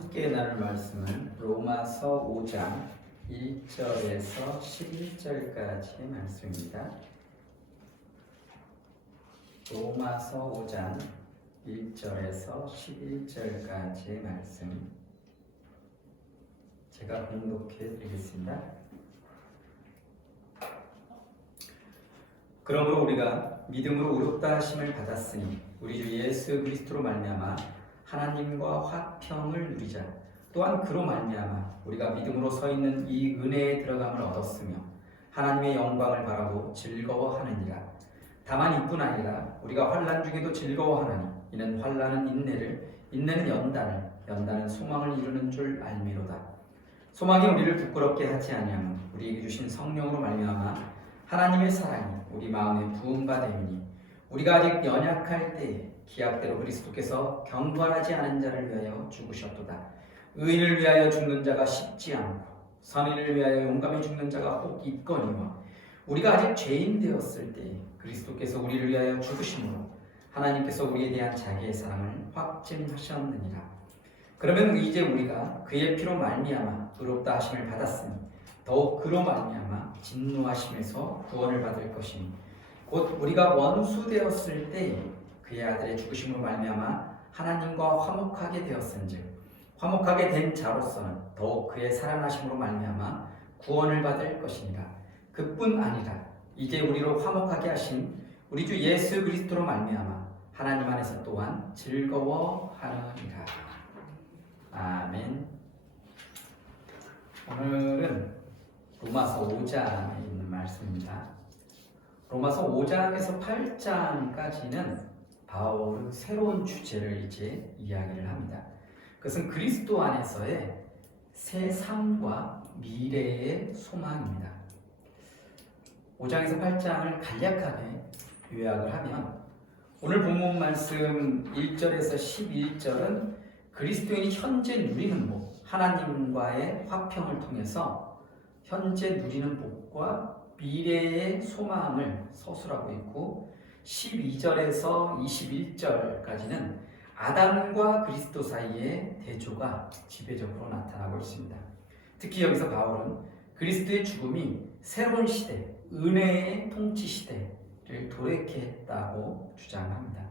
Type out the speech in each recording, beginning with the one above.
함께 나눌 말씀은 로마서 5장 1절에서 11절까지의 말씀입니다. 로마서 5장 1절에서 11절까지의 말씀 제가 봉독해 드리겠습니다. 그러므로 우리가 믿음으로 의롭다 하심을 받았으니 우리 주 예수 그리스도로 말미암아 하나님과 화평을 누리자. 또한 그로 말미암아 우리가 믿음으로 서 있는 이 은혜에 들어감을 얻었으며 하나님의 영광을 바라고 즐거워하느니라. 다만 이뿐 아니라 우리가 환난 중에도 즐거워하나니 이는 환난은 인내를, 인내는 연단을, 연단은 소망을 이루는 줄 알미로다. 소망이 우리를 부끄럽게 하지 아니하며 우리에게 주신 성령으로 말미암아 하나님의 사랑이 우리 마음에 부음바 되니 우리가 아직 연약할 때에 기약대로 그리스도께서 경건하지 않은 자를 위하여 죽으셨도다. 의인을 위하여 죽는 자가 쉽지 않고 선인을 위하여 용감히 죽는 자가 혹 있거니와 우리가 아직 죄인 되었을 때에 그리스도께서 우리를 위하여 죽으심으로 하나님께서 우리에 대한 자기의 사랑을 확증하셨느니라. 그러면 이제 우리가 그의 피로 말미암아 의롭다 하심을 받았으니 더욱 그로 말미암아 진노하심에서 구원을 받을 것이니 곧 우리가 원수 되었을 때에 그의 아들의 죽으심으로 말미암아 하나님과 화목하게 되었은즉 화목하게 된 자로서는 더욱 그의 살아나심으로 말미암아 구원을 받을 것이니라. 그뿐 아니라 이제 우리로 화목하게 하신 우리 주 예수 그리스도로 말미암아 하나님 안에서 또한 즐거워하느니라. 아멘. 오늘은 로마서 5장에 있는 말씀입니다. 로마서 5장에서 8장까지는 바울은 새로운 주제를 이제 이야기를 합니다. 그것은 그리스도 안에서의 새 삶과 미래의 소망입니다. 5장에서 8장을 간략하게 요약을 하면 오늘 본문 말씀 1절에서 11절은 그리스도인이 현재 누리는 복, 하나님과의 화평을 통해서 현재 누리는 복과 미래의 소망을 서술하고 있고 12절에서 21절까지는 아담과 그리스도 사이의 대조가 지배적으로 나타나고 있습니다. 특히 여기서 바울은 그리스도의 죽음이 새로운 시대, 은혜의 통치 시대를 도래케 했다고 주장합니다.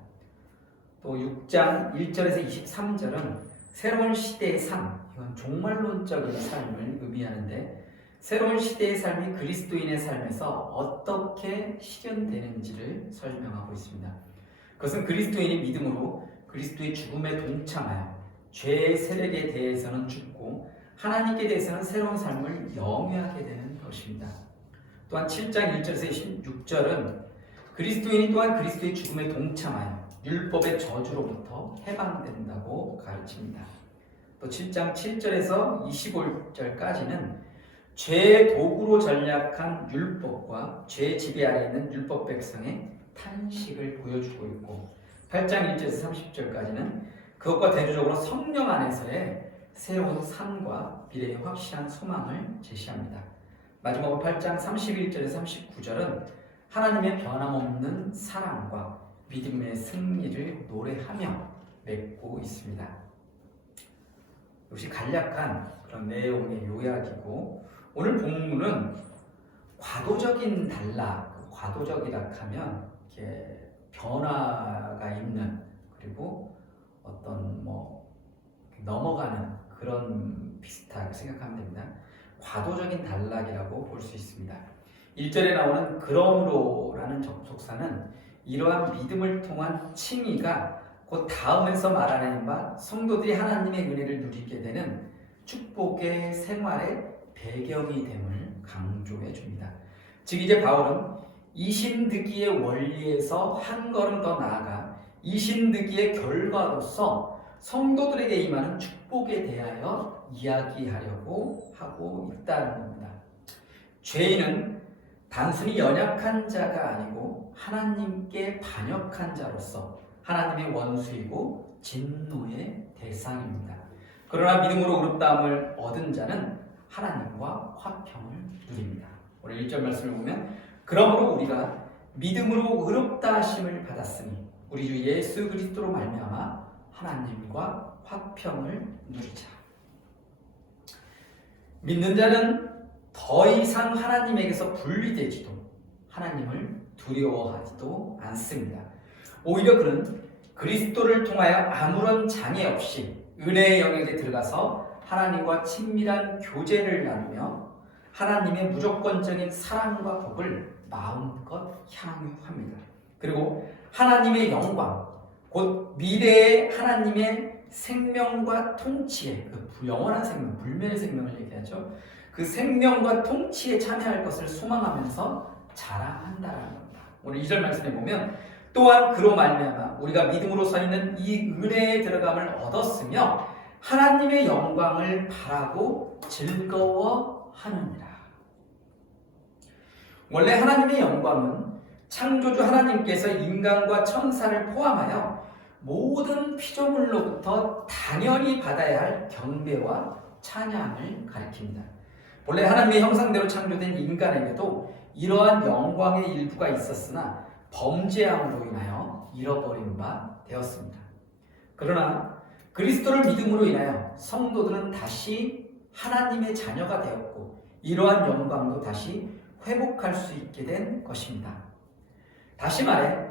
또 6장 1절에서 23절은 새로운 시대의 삶, 이건 종말론적인 삶을 의미하는데 새로운 시대의 삶이 그리스도인의 삶에서 어떻게 실현되는지를 설명하고 있습니다. 그것은 그리스도인이 믿음으로 그리스도의 죽음에 동참하여 죄의 세력에 대해서는 죽고 하나님께 대해서는 새로운 삶을 영위하게 되는 것입니다. 또한 7장 1절에서 26절은 그리스도인이 또한 그리스도의 죽음에 동참하여 율법의 저주로부터 해방된다고 가르칩니다. 또 7장 7절에서 25절까지는 죄의 도구로 전락한 율법과 죄 지배 아래 있는 율법 백성의 탄식을 보여주고 있고 8장 1절에서 30절까지는 그것과 대조적으로 성령 안에서의 새로운 삶과 미래의 확실한 소망을 제시합니다. 마지막으로 8장 31절에서 39절은 하나님의 변함없는 사랑과 믿음의 승리를 노래하며 맺고 있습니다. 이것이 간략한 그런 내용의 요약이고 오늘 본문은 과도적인 단락, 과도적이라 하면 이렇게 변화가 있는 그리고 어떤 넘어가는 그런 비슷하게 생각하면 됩니다. 과도적인 단락이라고 볼 수 있습니다. 1절에 나오는 그러므로라는 접속사는 이러한 믿음을 통한 칭의가 곧 다음에서 말하는 바 성도들이 하나님의 은혜를 누리게 되는 축복의 생활의 배경이 됨을 강조해 줍니다. 즉 이제 바울은 이신득기의 원리에서 한 걸음 더 나아가 이신득기의 결과로서 성도들에게 임하는 축복에 대하여 이야기하려고 하고 있다는 겁니다. 죄인은 단순히 연약한 자가 아니고 하나님께 반역한 자로서 하나님의 원수이고 진노의 대상입니다. 그러나 믿음으로 의롭다함을 얻은 자는 하나님과 화평을 누립니다. 오늘 1절 말씀을 보면 그러므로 우리가 믿음으로 의롭다 하심을 받았으니 우리 주 예수 그리스도로 말미암아 하나님과 화평을 누리자. 믿는 자는 더 이상 하나님에게서 분리되지도 하나님을 두려워하지도 않습니다. 오히려 그는 그리스도를 통하여 아무런 장애 없이 은혜의 영역에 들어가서 하나님과 친밀한 교제를 나누며 하나님의 무조건적인 사랑과 복을 마음껏 향유합니다. 그리고 하나님의 영광, 곧 미래의 하나님의 생명과 통치에, 그 영원한 생명, 불멸의 생명을 얘기하죠. 그 생명과 통치에 참여할 것을 소망하면서 자랑한다라는 겁니다. 오늘 2절 말씀에 보면 또한 그로 말미암아 우리가 믿음으로 서 있는 이 은혜에 들어감을 얻었으며 하나님의 영광을 바라고 즐거워하느니라. 원래 하나님의 영광은 창조주 하나님께서 인간과 천사를 포함하여 모든 피조물로부터 당연히 받아야 할 경배와 찬양을 가리킵니다. 본래 하나님의 형상대로 창조된 인간에게도 이러한 영광의 일부가 있었으나 범죄함으로 인하여 잃어버린 바 되었습니다. 그러나 그리스도를 믿음으로 인하여 성도들은 다시 하나님의 자녀가 되었고 이러한 영광도 다시 회복할 수 있게 된 것입니다. 다시 말해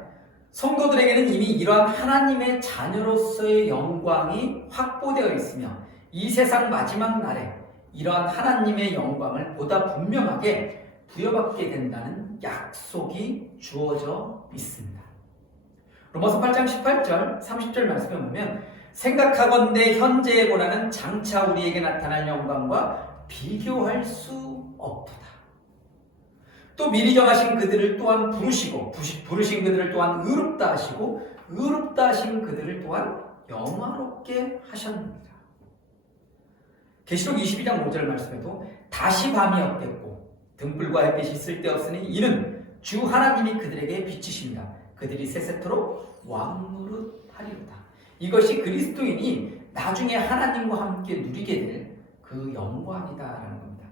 성도들에게는 이미 이러한 하나님의 자녀로서의 영광이 확보되어 있으며 이 세상 마지막 날에 이러한 하나님의 영광을 보다 분명하게 부여받게 된다는 약속이 주어져 있습니다. 로마서 8장 18절 30절 말씀에 보면 생각하건대 현재의 고난은 장차 우리에게 나타날 영광과 비교할 수 없도다. 또 미리 정하신 그들을 또한 부르시고 부르신 그들을 또한 의롭다 하시고 의롭다 하신 그들을 또한 영화롭게 하셨습니다. 계시록 22장 5절 말씀에도 다시 밤이 없겠고 등불과 햇빛이 쓸데없으니 이는 주 하나님이 그들에게 비치십니다. 그들이 세세토록 왕노릇하리로다. 이것이 그리스도인이 나중에 하나님과 함께 누리게 될 그 영광이다라는 겁니다.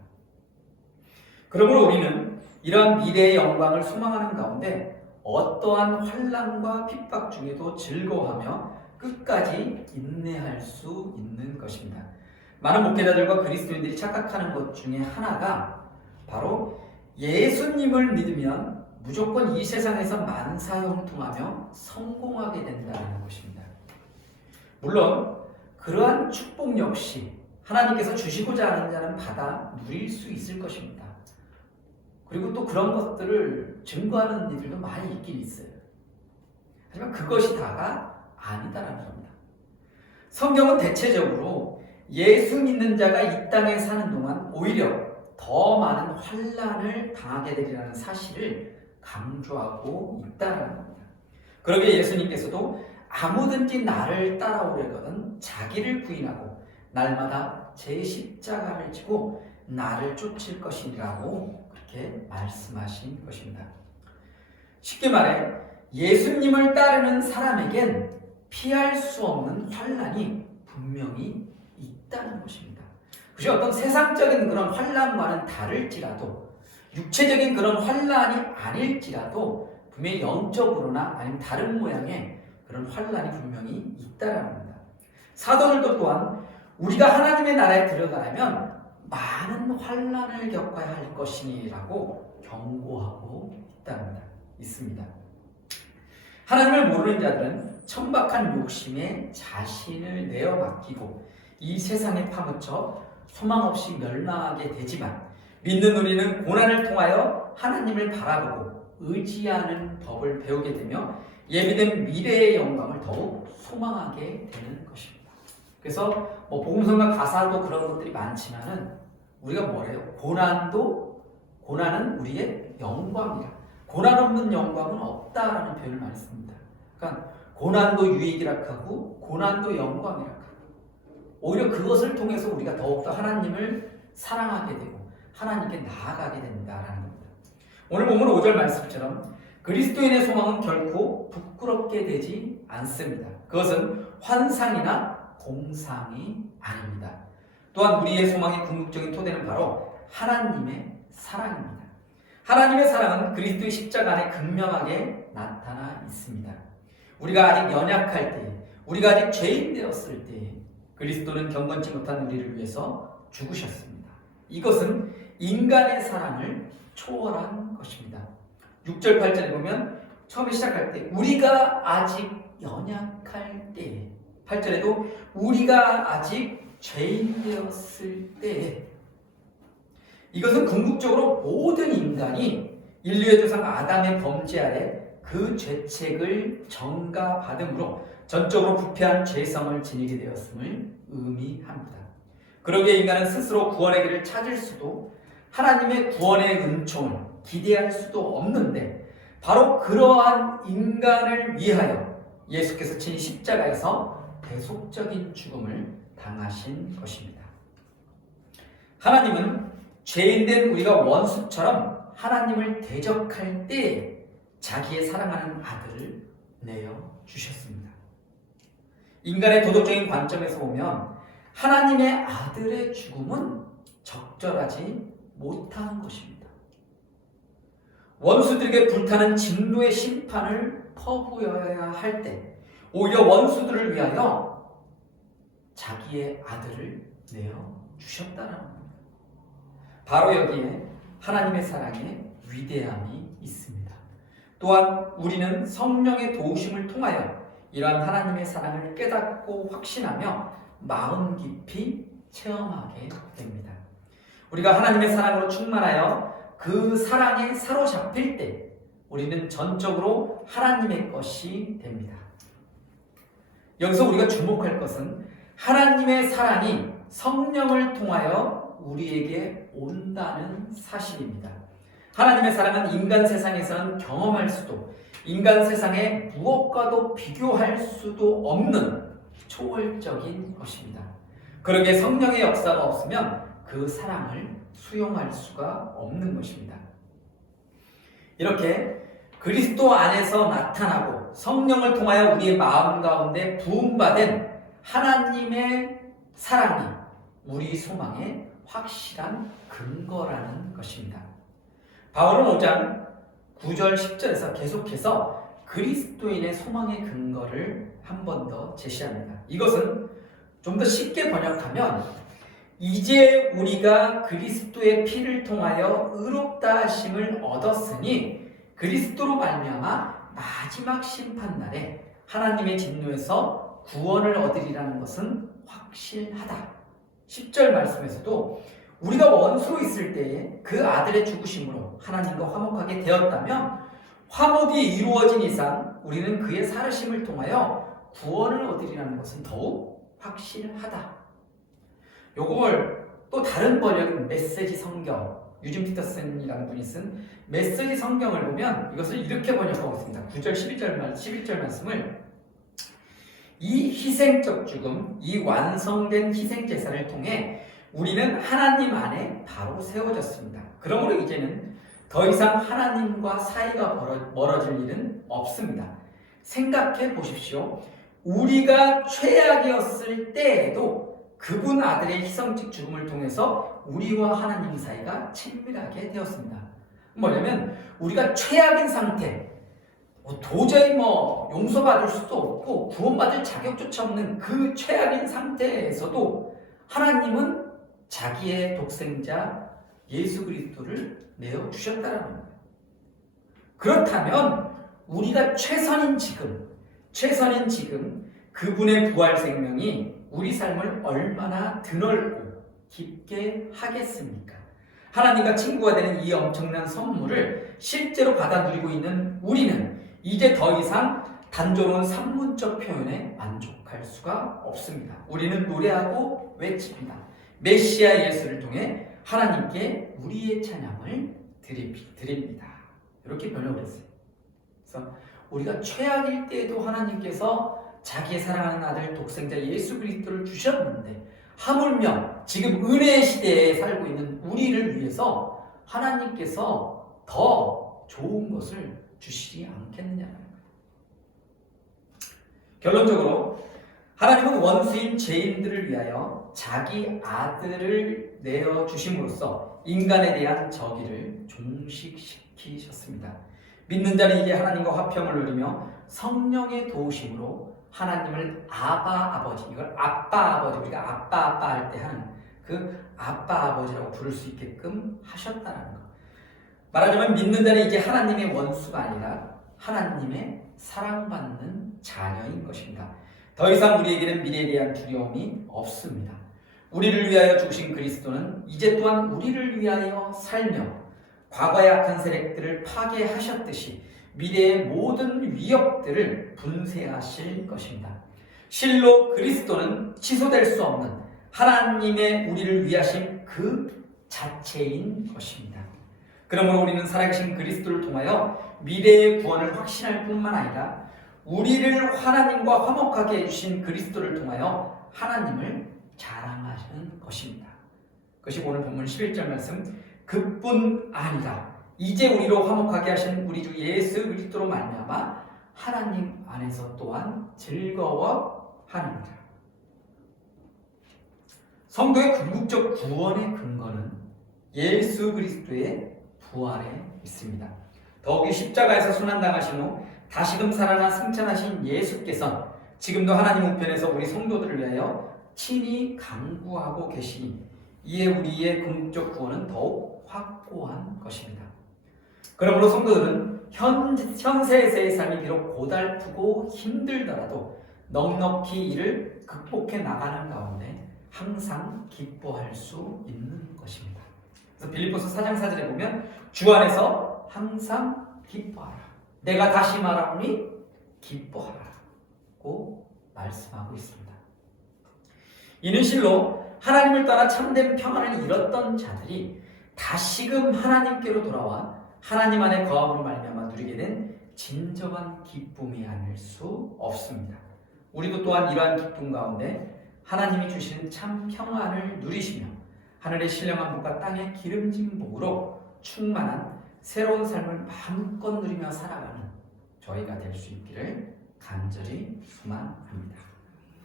그러므로 우리는 이러한 미래의 영광을 소망하는 가운데 어떠한 환난과 핍박 중에도 즐거워하며 끝까지 인내할 수 있는 것입니다. 많은 목회자들과 그리스도인들이 착각하는 것 중에 하나가 바로 예수님을 믿으면 무조건 이 세상에서 만사형통하며 성공하게 된다는 것입니다. 물론 그러한 축복 역시 하나님께서 주시고자 하는 자는 받아 누릴 수 있을 것입니다. 그리고 또 그런 것들을 증거하는 이들도 많이 있긴 있어요. 하지만 그것이 다가 아니다라는 겁니다. 성경은 대체적으로 예수 믿는 자가 이 땅에 사는 동안 오히려 더 많은 환난을 당하게 되리라는 사실을 강조하고 있다는 겁니다. 그러기에 예수님께서도 아무든지 나를 따라오려거든 자기를 부인하고 날마다 제 십자가를 지고 나를 쫓을 것이라고 그렇게 말씀하신 것입니다. 쉽게 말해 예수님을 따르는 사람에겐 피할 수 없는 환난이 분명히 있다는 것입니다. 그것이 어떤 세상적인 그런 환난과는 다를지라도 육체적인 그런 환난이 아닐지라도 분명히 영적으로나 아니면 다른 모양의 그런 환난이 분명히 있다는 겁니다. 사도들도 또한 우리가 하나님의 나라에 들어가려면 많은 환난을 겪어야 할 것이니라고 경고하고 있습니다. 하나님을 모르는 자들은 천박한 욕심에 자신을 내어 맡기고 이 세상에 파묻혀 소망 없이 멸망하게 되지만 믿는 우리는 고난을 통하여 하나님을 바라보고 의지하는 법을 배우게 되며 예비된 미래의 영광을 더욱 소망하게 되는 것입니다. 그래서 복음성가 가사도 그런 것들이 많지만은 우리가 뭐래요? 고난은 우리의 영광이라. 고난 없는 영광은 없다라는 표현을 많이 씁니다. 그러니까 고난도 유익이라 하고 고난도 영광이라 하고 오히려 그것을 통해서 우리가 더욱더 하나님을 사랑하게 되고 하나님께 나아가게 된다라는 겁니다. 오늘 보면 5절 말씀처럼 그리스도인의 소망은 결코 부끄럽게 되지 않습니다. 그것은 환상이나 공상이 아닙니다. 또한 우리의 소망의 궁극적인 토대는 바로 하나님의 사랑입니다. 하나님의 사랑은 그리스도의 십자가 안에 극명하게 나타나 있습니다. 우리가 아직 연약할 때, 우리가 아직 죄인 되었을 때 그리스도는 경건치 못한 우리를 위해서 죽으셨습니다. 이것은 인간의 사랑을 초월한 것입니다. 6절 8절에 보면 처음에 시작할 때 우리가 아직 연약할 때에, 8절에도 우리가 아직 죄인 되었을 때에, 이것은 궁극적으로 모든 인간이 인류의 조상 아담의 범죄 아래 그 죄책을 전가받음으로 전적으로 부패한 죄성을 지니게 되었음을 의미합니다. 그러기에 인간은 스스로 구원의 길을 찾을 수도 하나님의 구원의 은총을 기대할 수도 없는데, 바로 그러한 인간을 위하여 예수께서 친히 십자가에서 대속적인 죽음을 당하신 것입니다. 하나님은 죄인된 우리가 원수처럼 하나님을 대적할 때 자기의 사랑하는 아들을 내어주셨습니다. 인간의 도덕적인 관점에서 보면 하나님의 아들의 죽음은 적절하지 못한 것입니다. 원수들에게 불타는 진노의 심판을 퍼부어야 할 때 오히려 원수들을 위하여 자기의 아들을 내어주셨다는 겁니다. 바로 여기에 하나님의 사랑의 위대함이 있습니다. 또한 우리는 성령의 도우심을 통하여 이러한 하나님의 사랑을 깨닫고 확신하며 마음 깊이 체험하게 됩니다. 우리가 하나님의 사랑으로 충만하여 그 사랑에 사로잡힐 때 우리는 전적으로 하나님의 것이 됩니다. 여기서 우리가 주목할 것은 하나님의 사랑이 성령을 통하여 우리에게 온다는 사실입니다. 하나님의 사랑은 인간 세상에서는 경험할 수도, 인간 세상의 무엇과도 비교할 수도 없는 초월적인 것입니다. 그러기에 성령의 역사가 없으면 그 사랑을 수용할 수가 없는 것입니다. 이렇게 그리스도 안에서 나타나고 성령을 통하여 우리의 마음 가운데 부음받은 하나님의 사랑이 우리 소망의 확실한 근거라는 것입니다. 바울은 5장 9절 10절에서 계속해서 그리스도인의 소망의 근거를 한 번 더 제시합니다. 이것은 좀 더 쉽게 번역하면 이제 우리가 그리스도의 피를 통하여 의롭다 하심을 얻었으니 그리스도로 말미암아 마지막 심판날에 하나님의 진노에서 구원을 얻으리라는 것은 확실하다. 10절 말씀에서도 우리가 원수로 있을 때에 그 아들의 죽으심으로 하나님과 화목하게 되었다면 화목이 이루어진 이상 우리는 그의 살으심을 통하여 구원을 얻으리라는 것은 더욱 확실하다. 요걸 또 다른 번역인 메시지 성경, 유진 피터슨이라는 분이 쓴 메시지 성경을 보면 이것을 이렇게 번역하고 있습니다. 9절 11절 말씀을 이 희생적 죽음, 이 완성된 희생제사를 통해 우리는 하나님 안에 바로 세워졌습니다. 그러므로 이제는 더 이상 하나님과 사이가 멀어질 일은 없습니다. 생각해 보십시오. 우리가 최악이었을 때에도 그분 아들의 희생적 죽음을 통해서 우리와 하나님 사이가 친밀하게 되었습니다. 뭐냐면 우리가 최악인 상태, 도저히 용서받을 수도 없고 구원받을 자격조차 없는 그 최악인 상태에서도 하나님은 자기의 독생자 예수 그리스도를 내어주셨다는 겁니다. 그렇다면 우리가 최선인 지금 그분의 부활 생명이 우리 삶을 얼마나 드넓고 깊게 하겠습니까? 하나님과 친구가 되는 이 엄청난 선물을 실제로 받아 누리고 있는 우리는 이제 더 이상 단조로운 산문적 표현에 만족할 수가 없습니다. 우리는 노래하고 외칩니다. 메시아 예수를 통해 하나님께 우리의 찬양을 드립니다. 이렇게 번역을 했어요. 그래서 우리가 최악일 때에도 하나님께서 자기의 사랑하는 아들 독생자 예수 그리스도를 주셨는데 하물며 지금 은혜의 시대에 살고 있는 우리를 위해서 하나님께서 더 좋은 것을 주시지 않겠느냐는 거예요. 결론적으로 하나님은 원수인 죄인들을 위하여 자기 아들을 내어주심으로써 인간에 대한 정의를 종식시키셨습니다. 믿는 자는 이제 하나님과 화평을 누리며 성령의 도우심으로 하나님을 아빠 아버지, 이걸 아빠 아버지, 우리가 아빠 할 때 하는 그 아빠 아버지라고 부를 수 있게끔 하셨다는 것. 말하자면 믿는다는 이제 하나님의 원수가 아니라 하나님의 사랑받는 자녀인 것입니다. 더 이상 우리에게는 미래에 대한 두려움이 없습니다. 우리를 위하여 죽으신 그리스도는 이제 또한 우리를 위하여 살며 과거의 악한 세력들을 파괴하셨듯이 미래의 모든 위협들을 분쇄하실 것입니다. 실로 그리스도는 취소될 수 없는 하나님의 우리를 위하신 그 자체인 것입니다. 그러므로 우리는 살아계신 그리스도를 통하여 미래의 구원을 확신할 뿐만 아니라 우리를 하나님과 화목하게 해주신 그리스도를 통하여 하나님을 자랑하시는 것입니다. 그것이 오늘 본문 11절 말씀, 그뿐 아니라 이제 우리로 화목하게 하신 우리 주 예수 그리스도로 말미암아 하나님 안에서 또한 즐거워하느니라. 성도의 궁극적 구원의 근거는 예수 그리스도의 부활에 있습니다. 더욱이 십자가에서 순환당하신 후 다시금 살아나 승천하신 예수께서 지금도 하나님 우편에서 우리 성도들을 위하여 친히 간구하고 계시니 이에 우리의 궁극적 구원은 더욱 확고한 것입니다. 그러므로 성도들은 현세에서의 삶이 비록 고달프고 힘들더라도 넉넉히 이를 극복해 나가는 가운데 항상 기뻐할 수 있는 것입니다. 그래서 빌립보서 4장 4절에 보면 주 안에서 항상 기뻐하라. 내가 다시 말하오니 기뻐하라고 말씀하고 있습니다. 이는 실로 하나님을 떠나 참된 평안을 잃었던 자들이 다시금 하나님께로 돌아와 하나님 안에 거함으로 말미암아 누리게 된 진정한 기쁨이 아닐 수 없습니다. 우리도 또한 이러한 기쁨 가운데 하나님이 주시는 참 평안을 누리시며 하늘의 신령한 복과 땅의 기름진 복으로 충만한 새로운 삶을 마음껏 누리며 살아가는 저희가 될 수 있기를 간절히 소망합니다.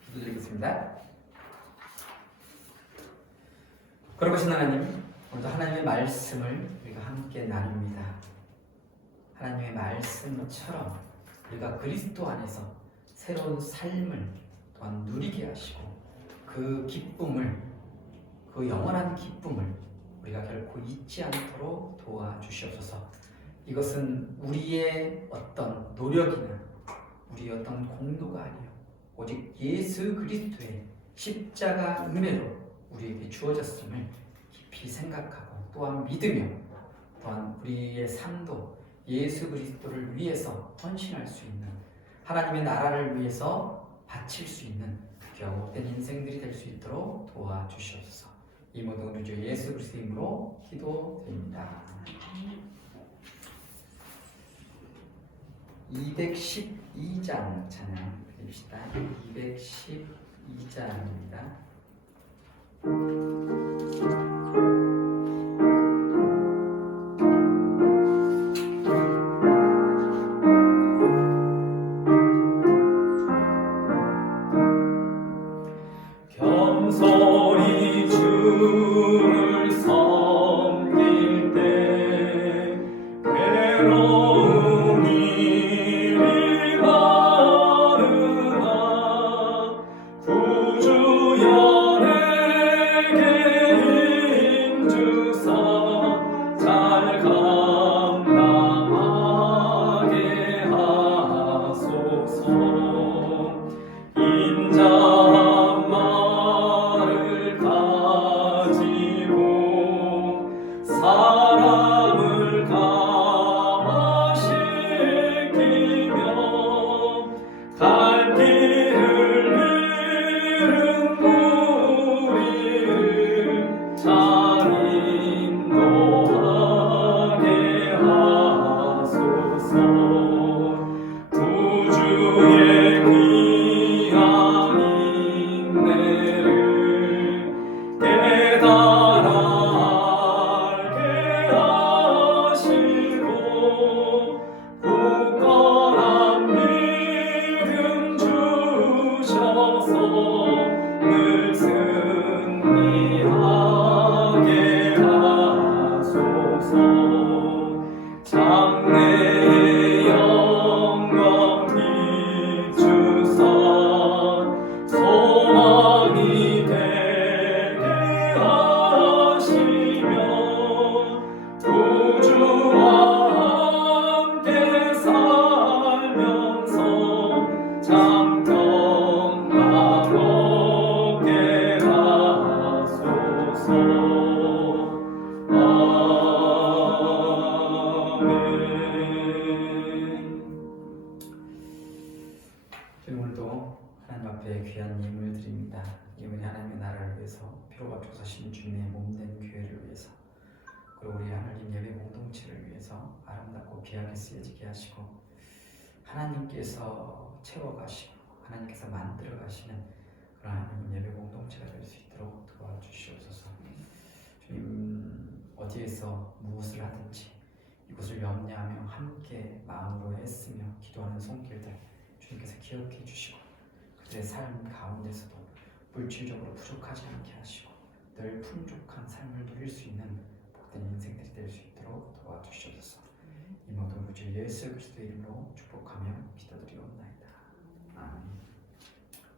기도드리겠습니다. 그러신 하나님, 오늘도 하나님의 말씀을 우리가 함께 나눕니다. 하나님의 말씀처럼 우리가 그리스도 안에서 새로운 삶을 또한 누리게 하시고 그 기쁨을, 그 영원한 기쁨을 우리가 결코 잊지 않도록 도와주시옵소서. 이것은 우리의 어떤 노력이나 우리의 어떤 공로가 아니요 오직 예수 그리스도의 십자가 은혜로 우리에게 주어졌음을 깊이 생각하고 또한 믿으며 또한 우리의 삶도 예수 그리스도를 위해서 헌신할 수 있는, 하나님의 나라를 위해서 바칠 수 있는 귀하고 복된 인생들이 될 수 있도록 도와주시옵소서. 이 모든 우리 주 예수 그리스도의 이름으로 기도드립니다. 212장 찬양 드립시다. 212장입니다. 겸손히 주를 섬길 때 괴로운 일이 많으나 구주 연에게 힘주사 잘 감당하게 하소서. 인자 말을 가진 서신 주님의 몸된 교회를 위해서, 그리고 우리 하나님 예배 공동체를 위해서 아름답고 귀하게 쓰여지게 하시고, 하나님께서 채워가시고 하나님께서 만들어 가시는 그런 하나님 예배 공동체가 될 수 있도록 도와주시옵소서. 주님, 어디에서 무엇을 하든지 이곳을 염려하며 함께 마음으로 애쓰며 기도하는 손길들 주님께서 기억해 주시고, 그들의 삶 가운데서도 물질적으로 부족하지 않게 하시고 늘 풍족한 삶을 누릴 수 있는 복된 인생들이 될 수 있도록 도와주시옵소서. 이 모든 우주 예수 그리스도의 이름으로 축복하며